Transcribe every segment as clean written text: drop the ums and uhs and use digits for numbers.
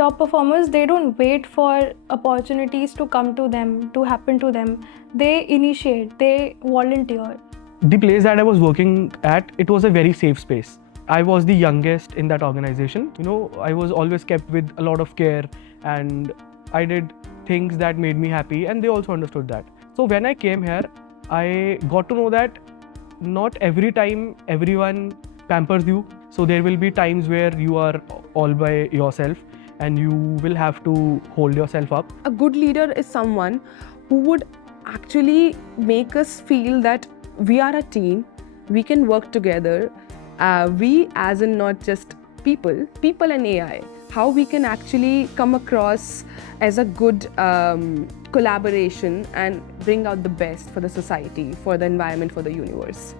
top performers, they don't wait for opportunities to come to them, to happen to them. They initiate, they volunteer. The place that I was working at, it was a very safe space. I was the youngest in that organization. I was always kept with a lot of care, and I did things that made me happy, and they also understood that. So when I came here, I got to know that not every time everyone pampers you. So there will be times where you are all by yourself and you will have to hold yourself up. A good leader is someone who would actually make us feel that we are a team, we can work together. We as in not just people and AI, how we can actually come across as a good collaboration and bring out the best for the society, for the environment, for the universe.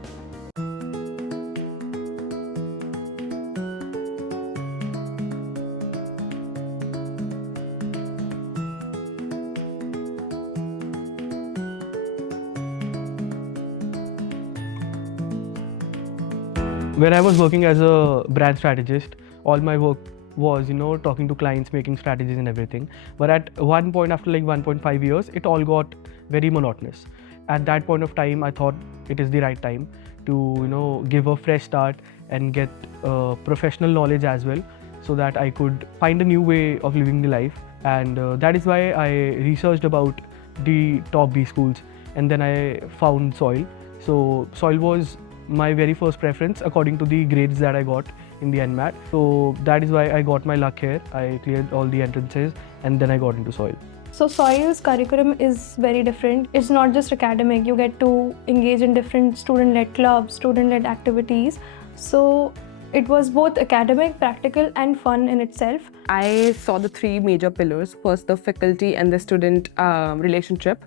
When I was working as a brand strategist, all my work was, talking to clients, making strategies and everything. But at one point, after like 1.5 years, it all got very monotonous. At that point of time, I thought it is the right time to, give a fresh start and get professional knowledge as well, so that I could find a new way of living the life. And that is why I researched about the top B schools, and then I found Soil. So Soil was my very first preference according to the grades that I got in the NMAT. So that is why I got my luck here. I cleared all the entrances and then I got into Soil. So Soil's curriculum is very different. It's not just academic. You get to engage in different student-led clubs, student-led activities. So it was both academic, practical and fun in itself. I saw the three major pillars. First, the faculty and the student relationship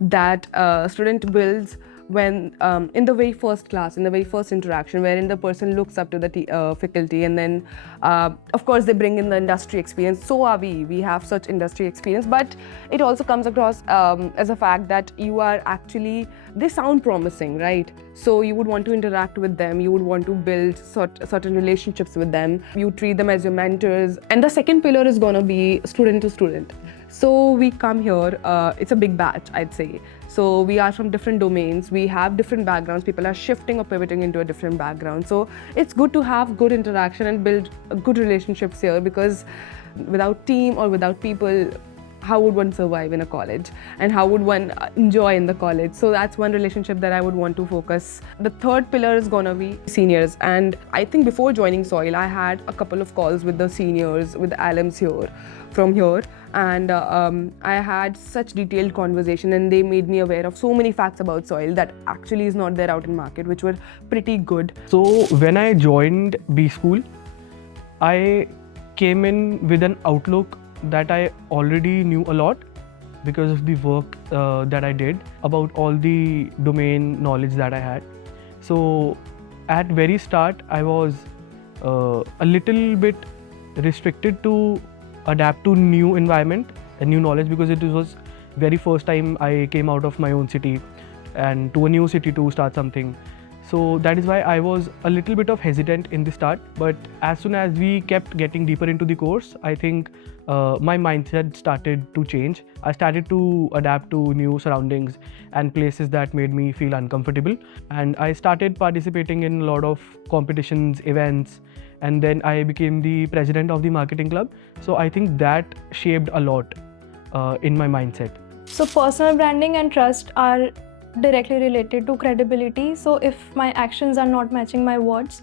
that student builds when in the very first class, in the very first interaction, wherein the person looks up to the faculty, and then of course they bring in the industry experience. So are we have such industry experience, but it also comes across as a fact that you are actually, they sound promising, right? So you would want to interact with them, you would want to build certain relationships with them, you treat them as your mentors. And the second pillar is gonna be student to student. So we come here, it's a big batch, I'd say. So we are from different domains, we have different backgrounds, people are shifting or pivoting into a different background. So it's good to have good interaction and build good relationships here, because without team or without people, how would one survive in a college, and how would one enjoy in the college? So that's one relationship that I would want to focus. The third pillar is gonna be seniors, and I think before joining Soil, I had a couple of calls with the seniors, with the alums here, from here, and I had such detailed conversation, and they made me aware of so many facts about Soil that actually is not there out in market, which were pretty good. So when I joined B School, I came in with an outlook that I already knew a lot because of the work that I did, about all the domain knowledge that I had. So at very start, I was a little bit restricted to adapt to new environment and new knowledge, because it was very first time I came out of my own city and to a new city to start something. So that is why I was a little bit of hesitant in the start, but as soon as we kept getting deeper into the course, I think my mindset started to change. I started to adapt to new surroundings and places that made me feel uncomfortable. And I started participating in a lot of competitions, events, and then I became the president of the marketing club. So I think that shaped a lot in my mindset. So personal branding and trust are directly related to credibility. So if my actions are not matching my words,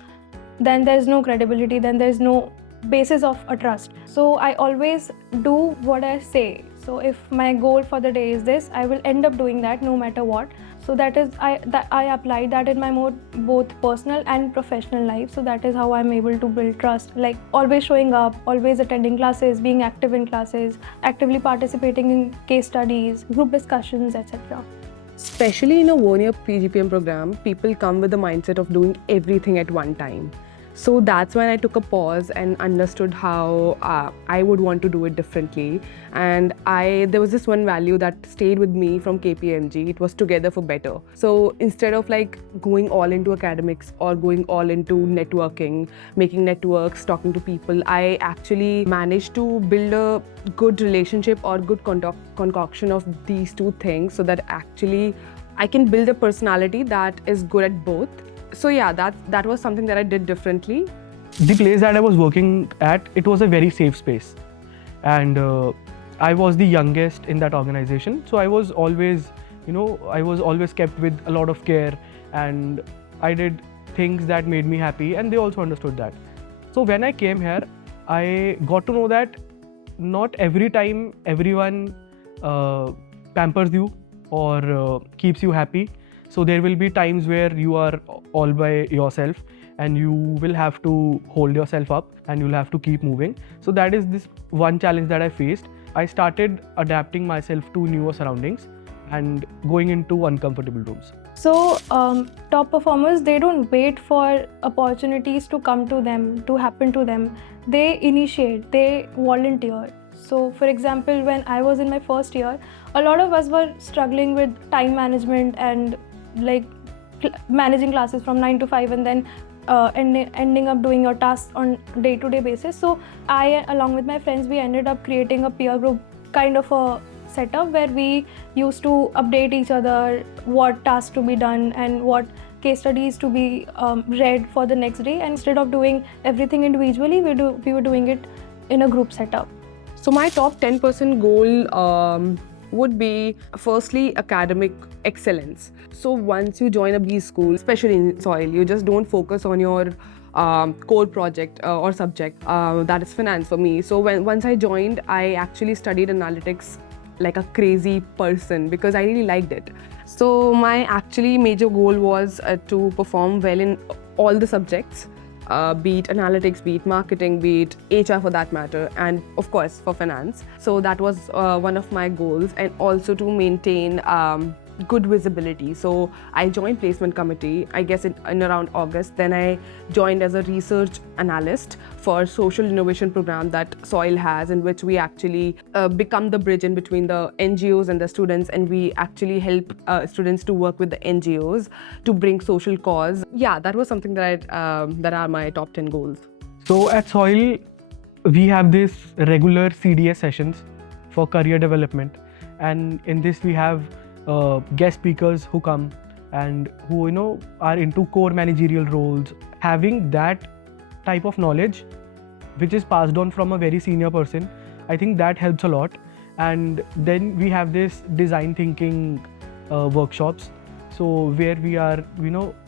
then there's no credibility, then there's no basis of a trust. So I always do what I say. So if my goal for the day is this, I will end up doing that no matter what. So that is, I apply that in my both personal and professional life. So that is how I'm able to build trust, like always showing up, always attending classes, being active in classes, actively participating in case studies, group discussions, etc. Especially in a one-year PGPM program, people come with the mindset of doing everything at one time. So that's when I took a pause and understood how I would want to do it differently. And there was this one value that stayed with me from KPMG. It was together for better. So instead of like going all into academics or going all into networking, making networks, talking to people, I actually managed to build a good relationship or good concoction of these two things, so that actually I can build a personality that is good at both. So yeah, that was something that I did differently. The place that I was working at, it was a very safe space, and I was the youngest in that organization, so I was always, I was always kept with a lot of care, and I did things that made me happy, and they also understood that. So when I came here, I got to know that not every time everyone pampers you or keeps you happy. So there will be times where you are all by yourself and you will have to hold yourself up and you'll have to keep moving. So that is this one challenge that I faced. I started adapting myself to newer surroundings and going into uncomfortable rooms. So top performers, they don't wait for opportunities to come to them, to happen to them. They initiate, they volunteer. So for example, when I was in my first year, a lot of us were struggling with time management and like managing classes from 9 to 5 and then ending up doing your tasks on day-to-day basis. So I, along with my friends, we ended up creating a peer group kind of a setup where we used to update each other what tasks to be done and what case studies to be read for the next day. And instead of doing everything individually, we were doing it in a group setup. So my top 10% goal would be firstly academic excellence. So once you join a B school, especially in soil, you just don't focus on your core project or subject. That is finance for me. So once I joined, I actually studied analytics like a crazy person because I really liked it. So my actually major goal was to perform well in all the subjects. Be it analytics, be it marketing, be it HR for that matter, and of course for finance. So that was one of my goals, and also to maintain good visibility. So I joined placement committee, I guess in around August. Then I joined as a research analyst for social innovation program that SOIL has, in which we actually become the bridge in between the NGOs and the students, and we actually help students to work with the NGOs to bring social cause. Yeah, that was something that that are my top 10 goals. So at SOIL, we have this regular CDS sessions for career development, and in this we have guest speakers who come and who are into core managerial roles. Having that type of knowledge which is passed on from a very senior person, I think that helps a lot. And then we have this design thinking workshops, so where we are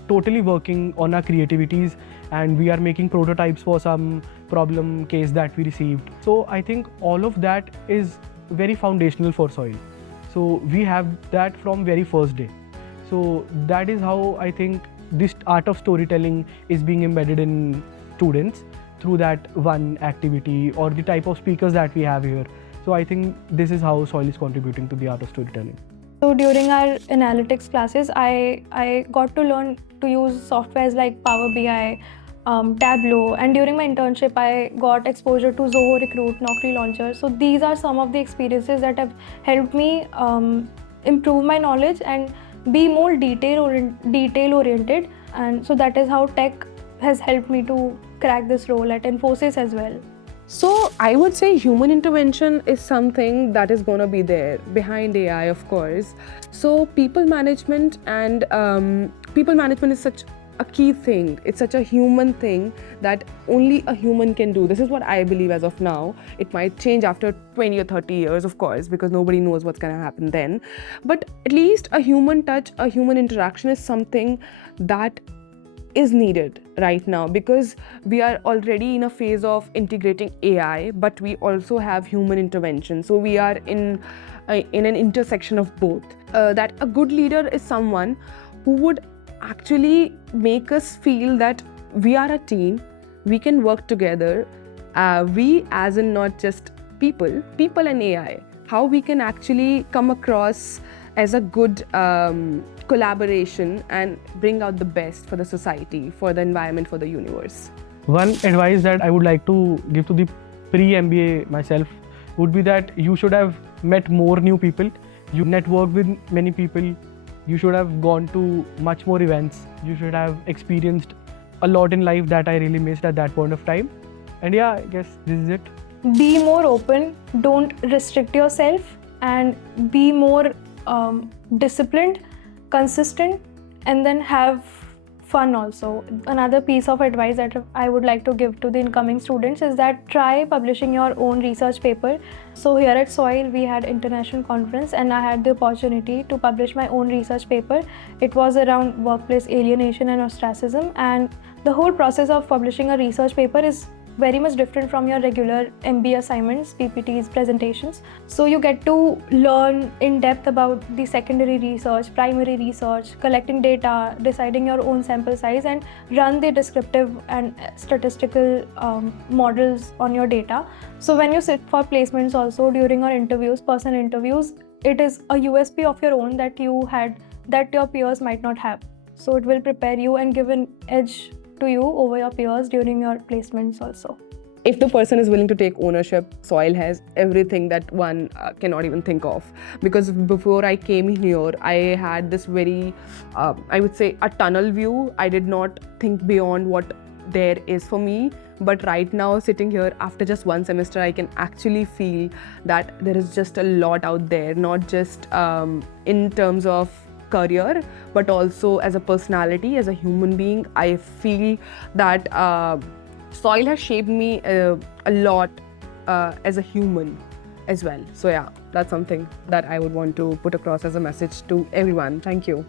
totally working on our creativities and we are making prototypes for some problem case that we received. So I think all of that is very foundational for SOIL. So we have that from very first day. So that is how I think this art of storytelling is being embedded in students through that one activity or the type of speakers that we have here. So I think this is how SOIL is contributing to the art of storytelling. So during our analytics classes, I got to learn to use softwares like Power BI, Tableau, and during my internship I got exposure to Zoho Recruit, Naukri Launcher. So these are some of the experiences that have helped me improve my knowledge and be more detail oriented, and so that is how tech has helped me to crack this role at Infosys as well. So I would say human intervention is something that is going to be there behind AI, of course. So people management is such a key thing. It's such a human thing that only a human can do. This is what I believe as of now. It might change after 20 or 30 years, of course, because nobody knows what's going to happen then. But at least a human touch, a human interaction is something that is needed right now, because we are already in a phase of integrating AI, but we also have human intervention. So we are in an intersection of both. That a good leader is someone who would actually make us feel that we are a team, we can work together. We as in not just people and AI, how we can actually come across as a good collaboration and bring out the best for the society, for the environment, for the universe. One advice that I would like to give to the pre-MBA myself would be that you should have met more new people. You network with many people. You should have gone to much more events. You should have experienced a lot in life that I really missed at that point of time. And yeah, I guess this is it. Be more open, don't restrict yourself, and be more disciplined, consistent, and then have fun also. Another piece of advice that I would like to give to the incoming students is that try publishing your own research paper. So here at SOIL we had international conference and I had the opportunity to publish my own research paper. It was around workplace alienation and ostracism, and the whole process of publishing a research paper is very much different from your regular MBA assignments, PPTs, presentations. So you get to learn in depth about the secondary research, primary research, collecting data, deciding your own sample size, and run the descriptive and statistical models on your data. So when you sit for placements also during your interviews, personal interviews, it is a USP of your own that you had that your peers might not have. So it will prepare you and give an edge to you over your peers during your placements also. If the person is willing to take ownership, SOIL has everything that one cannot even think of. Because before I came in here, I had this very, I would say, a tunnel view. I did not think beyond what there is for me. But right now, sitting here after just one semester, I can actually feel that there is just a lot out there, not just in terms of career, but also as a personality, as a human being. I feel that SOIL has shaped me a lot as a human as well. So yeah, that's something that I would want to put across as a message to everyone. Thank you.